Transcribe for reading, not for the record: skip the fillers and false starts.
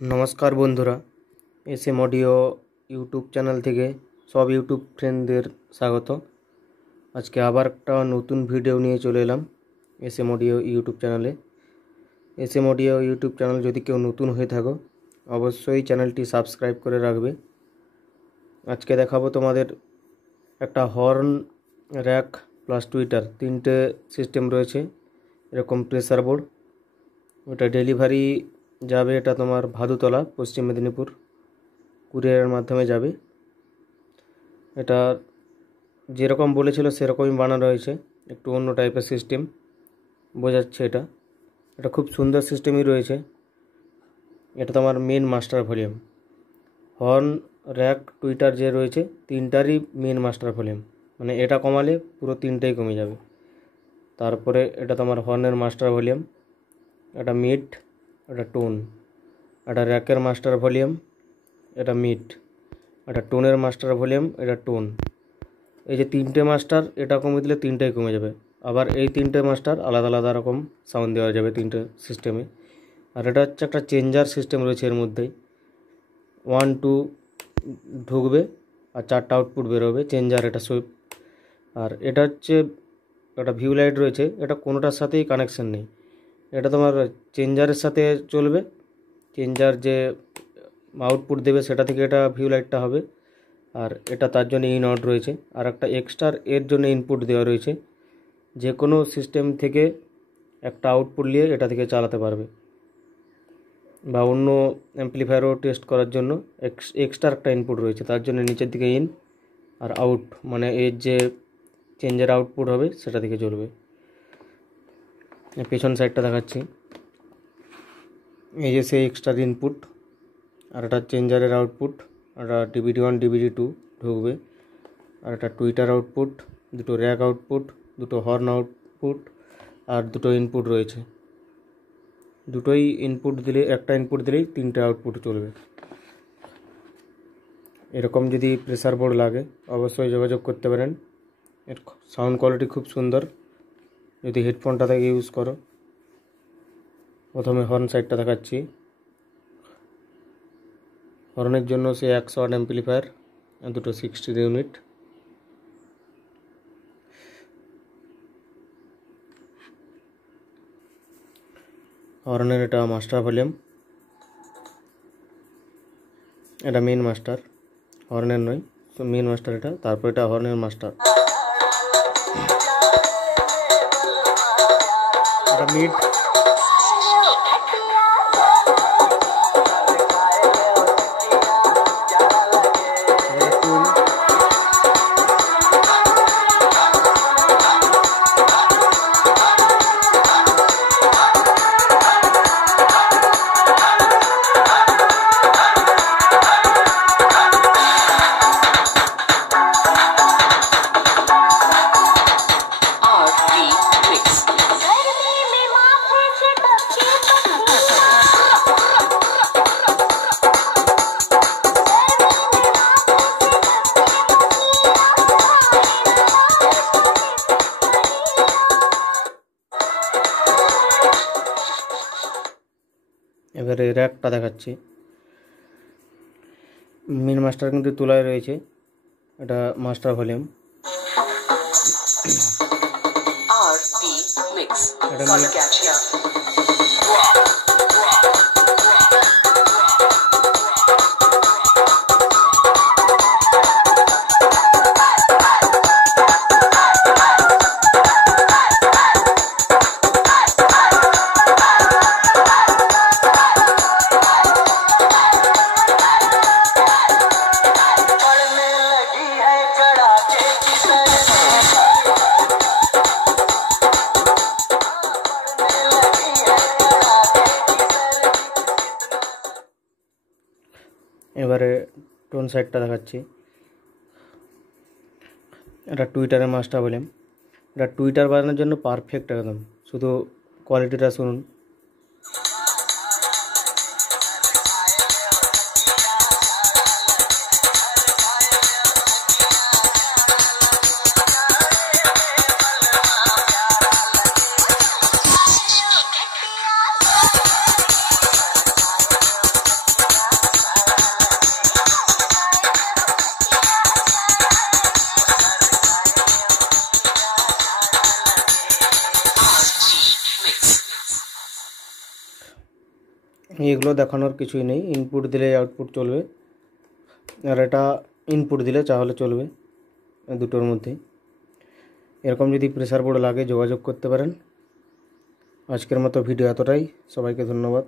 नमस्कार बंधुरा SM audio YouTube channel থেকে সব ইউটিউব ফ্রেন্ডদের স্বাগত। আজকে আবার একটা নতুন ভিডিও নিয়ে চলে এলাম এসএম অডিও ইউটিউব চ্যানেলে। এসএম অডিও ইউটিউব চ্যানেল যদি কেউ নতুন হয়ে থাকো অবশ্যই চ্যানেলটি সাবস্ক্রাইব করে রাখবে। আজকে দেখাবো তোমাদের একটা হর্ন র্যাক প্লাস টুইটার তিনটে সিস্টেম রয়েছে। এরকম প্রেসার বোর্ড, ওটা ডেলিভারি যাবে, এটা তোমার ভাদুতলা পশ্চিম মেদিনীপুর কুরিয়ারের মাধ্যমে যাবে। এটা যেরকম বলেছিল সেরকমই বানানো রয়েছে, একটু অন্য টাইপের সিস্টেম বোঝাচ্ছে। এটা খুব সুন্দর সিস্টেমই রয়েছে। এটা তোমার main master volume, horn rack tweeter যে রয়েছে তিনটারই মেন মাস্টার ভলিউম, মানে এটা কমালে পুরো তিনটেই কমে যাবে। তারপরে এটা তোমার হর্নের মাস্টার ভলিউম, এটা মিড, এটা টোন, এটা র্যাকের মাস্টার ভলিউম, এটা মিড, এটা টোনের মাস্টার ভলিউম, এটা টোন। এই যে তিনটে মাস্টার, এটা কমিয়ে দিলে তিনটেই কমে যাবে। আবার এই তিনটে মাস্টার আলাদা আলাদা রকম সাউন্ড দেওয়া যাবে তিনটে সিস্টেমে। আর এটা হচ্ছে একটা চেঞ্জার সিস্টেম রয়েছে এর মধ্যেই, 1 2 ঢুকবে আর 4টা আউটপুট বেরোবে, চেঞ্জার এটা সুইপ। আর এটা হচ্ছে একটা ভিউ লাইট রয়েছে, এটা কোনোটার সাথেই কানেকশন নেই, এটা তোমার চেঞ্জারের সাথে চলবে। চেঞ্জার যে আউটপুট দেবে সেটা থেকে এটা ভিউ লাইটটা হবে। আর এটা তার জন্য ইন আউট রয়েছে। আর একটা এক্সট্রা এর জন্য ইনপুট দেওয়া রয়েছে, যে কোনো সিস্টেম থেকে একটা আউটপুট নিয়ে এটা থেকে চালাতে পারবে, বা অন্য অ্যাম্পলিফায়ারও টেস্ট করার জন্য এক্সট্রা একটা ইনপুট রয়েছে। তার জন্য নিচের দিকে ইন আর আউট, মানে এর যে চেঞ্জার আউটপুট হবে সেটা থেকে চলবে। পেছন সাইডটা দেখাচ্ছি, এই যে সেই এক্সট্রা ইনপুট, আর একটা চেঞ্জারের আউটপুট, একটা DVD1 DVD2 ঢুকবে, আর একটা টুইটার আউটপুট, দুটো র্যাক আউটপুট, দুটো হর্ন আউটপুট, আর দুটো ইনপুট রয়েছে। দুটোই ইনপুট দিলে, একটা ইনপুট দিলেই তিনটে আউটপুট চলবে। এরকম যদি প্রেসার বোর্ড লাগে অবশ্যই যোগাযোগ করতে পারেন। এর সাউন্ড কোয়ালিটি খুব সুন্দর যদি হেডফোনটা থেকে ইউজ করো। প্রথমে হর্ন সাইডটা দেখাচ্ছি। হর্নের জন্য সে 100 ওয়াট অ্যাম্পলিফায়ার, দুটো 60 ইউনিট। হর্নের এটা মাস্টার ভলিউম, এটা মেন মাস্টার, হর্নের নয়, তো মেন মাস্টার এটা। তারপর এটা হর্নের মাস্টার, এটা মিড, এবারে র্যাকটা দেখাচ্ছি। মেন মাস্টার কিন্তু তোলায় রয়েছে, এটা মাস্টার ভলিউম, এটা এবারে টোন সাইডটা দেখাচ্ছি। এটা টুইটারের মাস্টার ভলিউম, এটা টুইটার বানানোর জন্য পারফেক্ট একদম, শুধু কোয়ালিটিটা শুনুন। এগুলো দেখানোর কিছুই নেই, ইনপুট দিলে আউটপুট চলবে, আর এটা ইনপুট দিলে তাহলে চলবে, দুটোর মধ্যেই। এরকম যদি প্রেসার বোর্ড লাগে যোগাযোগ করতে পারেন। আজকের মতো ভিডিও এতটাই, সবাইকে ধন্যবাদ।